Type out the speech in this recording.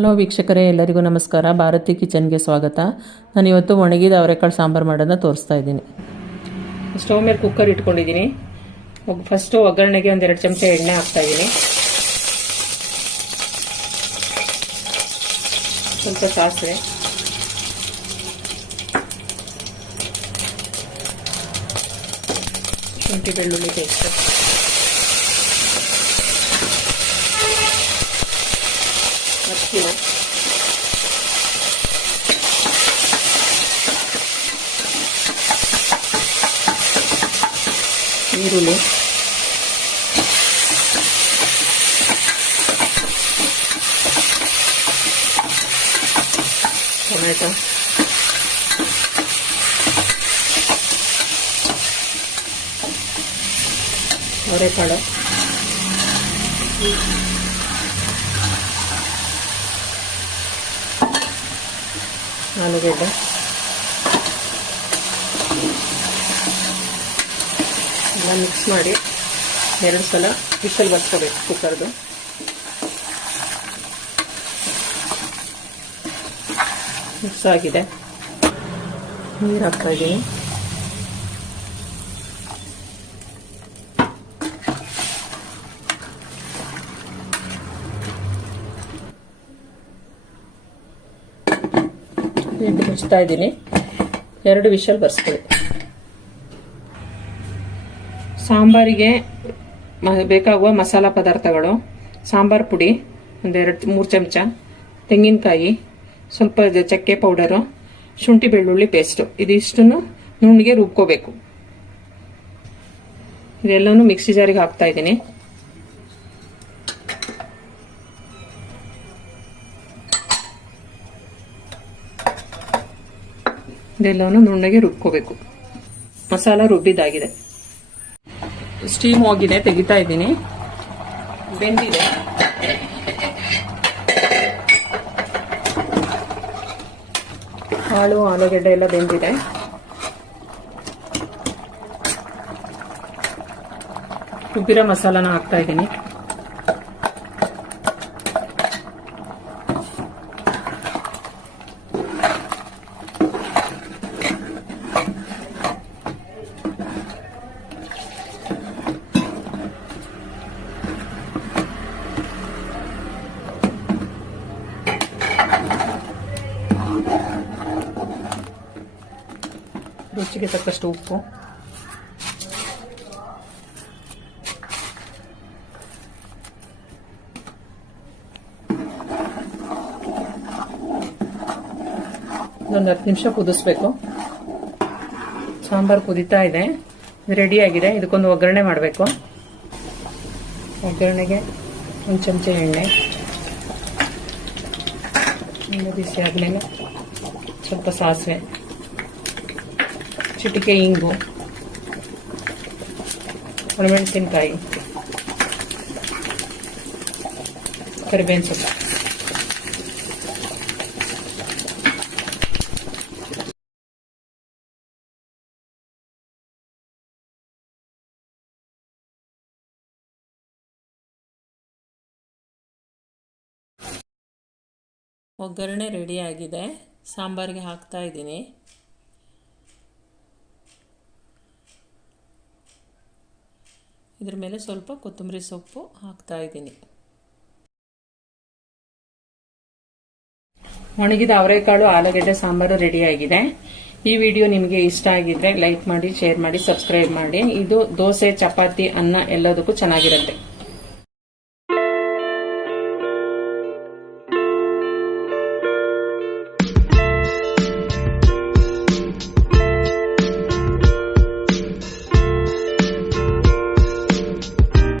Hello ವೀಕ್ಷಕರೇ, ಎಲ್ಲರಿಗೂ ನಮಸ್ಕಾರ. ಭಾರತಿ ಕಿಚನ್ಗೆ ಸ್ವಾಗತ. ನಾನು ಇವತ್ತು ಒಣಗಿದ ಅವರೆಕಾಳು ಸಾಂಬಾರು ಮಾಡೋದನ್ನ ತೋರಿಸ್ತಾ ಇದ್ದೀನಿ. ಸ್ಟವ್ ಮೇಲೆ ಕುಕ್ಕರ್ ಇಟ್ಕೊಂಡಿದ್ದೀನಿ. ಫಸ್ಟು ಒಗ್ಗರಣೆಗೆ 1-2 ಚಮಚ ಎಣ್ಣೆ ಹಾಕ್ತಾ ಇದ್ದೀನಿ. ಸ್ವಲ್ಪ ಸಾಸಿವೆ, ಶುಂಠಿ ಬೆಳ್ಳುಳ್ಳಿ ಪೇಸ್ಟ್, ಅರಿಶಿನ, ಈರುಳ್ಳಿ, ಟೊಮೆಟೊ, ಅವರೆಕಾಳು, ಆಲೂಗಡ್ಡೆ, ಎಲ್ಲ ಮಿಕ್ಸ್ ಮಾಡಿ 2 ಸಲ ವಿಷಲ್ ಬರ್ಸ್ಕೋಬೇಕು ಕುಕ್ಕರ್ದು. ಮಿಕ್ಸ್ ಆಗಿದೆ. ನೀರು ಹಾಕ್ತಾ ಇದ್ದೀನಿ. ಮುಚ್ತಾ ಇದ್ದೀನಿ. 2 ವಿಷಲ್ ಬರ್ಸ್ಕೊಳ್ಳಿ. ಸಾಂಬಾರಿಗೆ ಬೇಕಾಗುವ ಮಸಾಲಾ ಪದಾರ್ಥಗಳು: ಸಾಂಬಾರ್ ಪುಡಿ 1-3 ಚಮಚ, ತೆಂಗಿನಕಾಯಿ, ಸ್ವಲ್ಪ ಚಕ್ಕೆ ಪೌಡರು, ಶುಂಠಿ ಬೆಳ್ಳುಳ್ಳಿ ಪೇಸ್ಟು. ಇದಿಷ್ಟನ್ನು ನುಣ್ಣಗೆ ರುಬ್ಕೋಬೇಕು. ಇದೆಲ್ಲನೂ ಮಿಕ್ಸಿ ಜಾರಿಗೆ ಹಾಕ್ತಾ ಇದ್ದೀನಿ. ಇದೆಲ್ಲವನ್ನು ನುಣ್ಣಗೆ ರುಬ್ಕೋಬೇಕು. ಮಸಾಲ ರುಬ್ಬಿದಾಗಿದೆ. ಸ್ಟೀಮ್ ಹೋಗಿದೆ, ತೆಗಿತಾ ಇದ್ದೀನಿ. ಬೆಂದಿದೆ. ಕಾಳು, ಆಲೂಗಡ್ಡೆ ಎಲ್ಲ ಬೆಂದಿದೆ. ರುಬ್ಬಿರೋ ಮಸಾಲಾನ ಹಾಕ್ತಾ ಇದ್ದೀನಿ. ರುಚಿಗೆ ತಕ್ಕಷ್ಟು ಉಪ್ಪು, ಒಂದು 10 ನಿಮಿಷ ಕುದಿಸ್ಬೇಕು. ಸಾಂಬಾರು ಕುದೀತಾ ಇದೆ, ರೆಡಿ ಆಗಿದೆ. ಇದಕ್ಕೊಂದು ಒಗ್ಗರಣೆ ಮಾಡಬೇಕು. ಒಗ್ಗರಣೆಗೆ 1 ಚಮಚ ಎಣ್ಣೆ, ಬಿಸಿ ಆದಮೇಲೆ ಸ್ವಲ್ಪ ಸಾಸಿವೆ, ಚಿಟಿಕೆ ಇಂಗು, ಒಣಮೆಣಸಿನಕಾಯಿ, ಕರಿಬೇವಿನ ಸೊಪ್ಪು. ಒಗ್ಗರಣೆ ರೆಡಿ ಆಗಿದೆ. ಸಾಂಬಾರಿಗೆ ಹಾಕ್ತಾ ಇದ್ದೀನಿ. ಇದ್ರ ಮೇಲೆ ಸ್ವಲ್ಪ ಕೊತ್ತಂಬರಿ ಸೊಪ್ಪು ಹಾಕ್ತಾ ಇದ್ದೀನಿ. ಒಣಗಿದ ಅವರೆಕಾಳು ಆಲೂಗಡ್ಡೆ ಸಾಂಬಾರು ರೆಡಿ ಆಗಿದೆ. ಈ ವಿಡಿಯೋ ನಿಮಗೆ ಇಷ್ಟ ಆಗಿದ್ರೆ ಲೈಕ್ ಮಾಡಿ, ಶೇರ್ ಮಾಡಿ, ಸಬ್ಸ್ಕ್ರೈಬ್ ಮಾಡಿ. ಇದು ದೋಸೆ, ಚಪಾತಿ, ಅನ್ನ ಎಲ್ಲದಕ್ಕೂ ಚೆನ್ನಾಗಿರುತ್ತೆ.